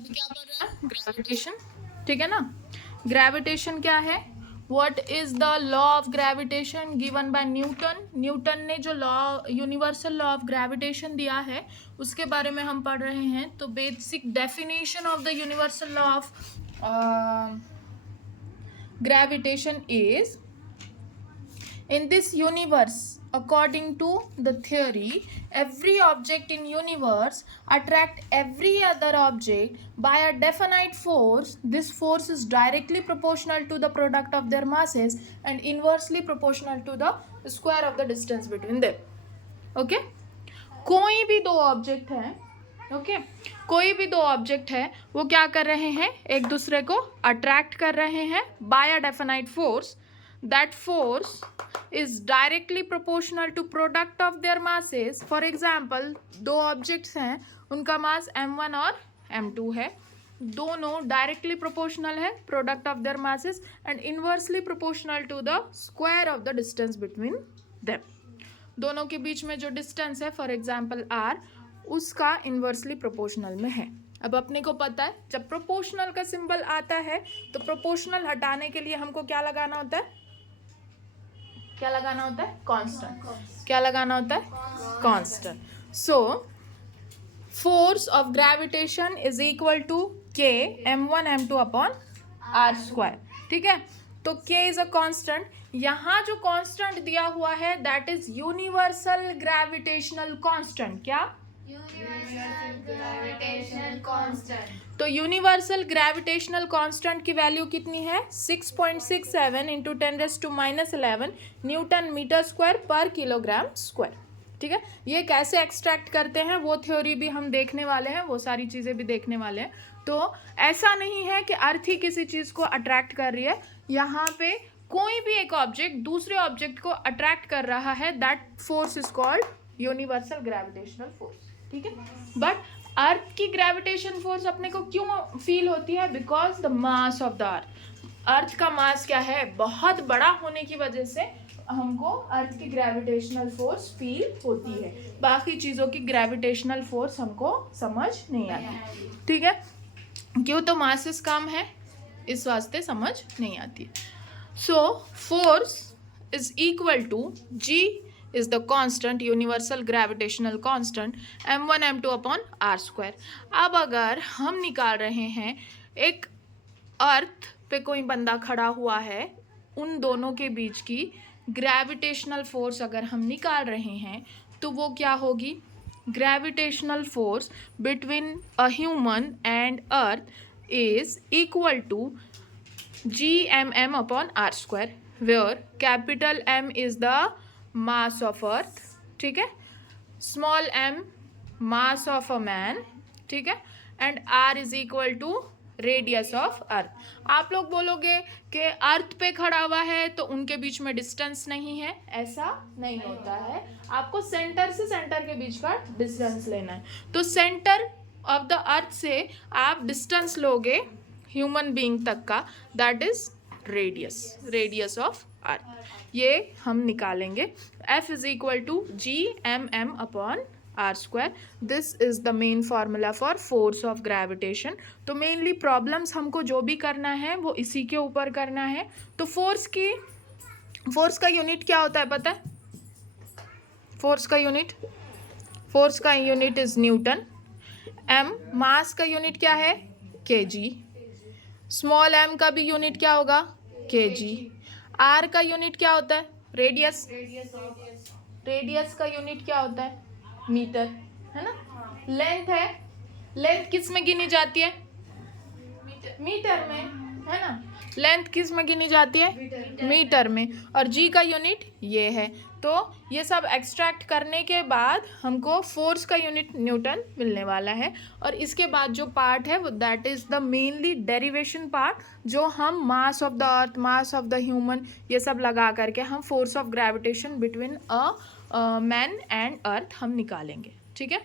अभी क्या पढ़ रहे हैं? ग्रेविटेशन, ठीक है ना। ग्रेविटेशन क्या है? What is the law of gravitation given by Newton. Newton ने जो law, universal law of gravitation दिया है, उसके बारे में हम पढ़ रहे हैं। तो basic definition of the universal law of gravitation is, in this universe, according to the theory, every object in universe attract every other object by a definite force. This force is directly proportional to the product of their masses and inversely proportional to the square of the distance between them. Okay, कोई भी दो object हैं, okay कोई भी दो object है, वो क्या कर रहे हैं? एक दूसरे को अट्रैक्ट कर रहे हैं by a definite force. That force is directly proportional to product of their masses. For example, दो ऑब्जेक्ट्स हैं, उनका मास m1 और m2 है. दोनों डायरेक्टली प्रोपोर्शनल है product of their masses and inversely proportional to the square of the distance between them. दोनों के बीच में जो डिस्टेंस है, फॉर एग्जाम्पल r, उसका इन्वर्सली प्रोपोर्शनल में है. अब अपने को पता है, जब प्रोपोर्शनल का सिंबल आता है तो प्रोपोर्शनल हटाने के लिए हमको क्या लगाना होता है? क्या लगाना होता है? कांस्टेंट. क्या लगाना होता है? Constant. So force of gravitation is equal to k m1 m2 upon r square. ठीक है, तो k इज अ कांस्टेंट. यहाँ जो कांस्टेंट दिया हुआ है that is universal gravitational constant. क्या? Universal gravitational constant. तो यूनिवर्सल ग्रेविटेशनल कांस्टेंट की वैल्यू कितनी है? 6.67 इंटू 10⁻⁻11 न्यूटन मीटर स्क्वायर पर किलोग्राम स्क्वायर. ठीक है, ये कैसे एक्सट्रैक्ट करते हैं वो थ्योरी भी हम देखने वाले हैं, वो सारी चीज़ें भी देखने वाले हैं. तो ऐसा नहीं है कि अर्थ ही किसी चीज़ को अट्रैक्ट कर रही है. यहाँ पे कोई भी एक ऑब्जेक्ट दूसरे ऑब्जेक्ट को अट्रैक्ट कर रहा है, that force is called universal gravitational force. ठीक है, बट अर्थ की ग्रेविटेशन फोर्स अपने को क्यों फील होती है? Because the mass of the earth. Earth का मास क्या है? बहुत बड़ा होने की वजह से हमको अर्थ की ग्रेविटेशनल फोर्स फील होती है. बाकी चीज़ों की ग्रेविटेशनल फोर्स हमको समझ नहीं आती. ठीक है, क्यों? तो मासेस कम है, इस वास्ते समझ नहीं आती. So force is equal to G is the constant, universal gravitational constant, m1 m2 upon r square. अब अगर हम निकाल रहे हैं, एक अर्थ पे कोई बंदा खड़ा हुआ है, उन दोनों के बीच की ग्रेविटेशनल फोर्स अगर हम निकाल रहे हैं तो वो क्या होगी? Gravitational force between a human and earth is equal to Gmm upon r square, where capital M is the mass of earth, ठीक है, small m mass of a man, ठीक है, and r is equal to radius of अर्थ. आप लोग बोलोगे कि अर्थ पे खड़ा हुआ है तो उनके बीच में डिस्टेंस नहीं है. ऐसा नहीं होता है, आपको सेंटर से सेंटर के बीच का डिस्टेंस लेना है. तो सेंटर ऑफ द अर्थ से आप डिस्टेंस लोगे ह्यूमन बीइंग तक का, that is radius of earth. ये हम निकालेंगे. F is equal to Gmm upon R square. This is the main formula for force of gravitation. तो मेनली प्रॉब्लम्स हमको जो भी करना है वो इसी के ऊपर करना है. तो फोर्स का यूनिट क्या होता है पता है? फोर्स का यूनिट इज न्यूटन. m मास का यूनिट क्या है? kg. स्मॉल m का भी यूनिट क्या होगा? kg. r का यूनिट क्या होता है? रेडियस का यूनिट क्या होता है? मीटर, है ना. लेंथ किस में गिनी जाती है? मीटर में, है ना. लेंथ किस में गिनी जाती है? मीटर में. और g का यूनिट ये है. तो ये सब एक्सट्रैक्ट करने के बाद हमको फोर्स का यूनिट न्यूटन मिलने वाला है. और इसके बाद जो पार्ट है वो that is the mainly derivation part, जो हम मास of the earth, mass of the human, ये सब लगा करके हम force of gravitation between a man and earth हम निकालेंगे. ठीक है.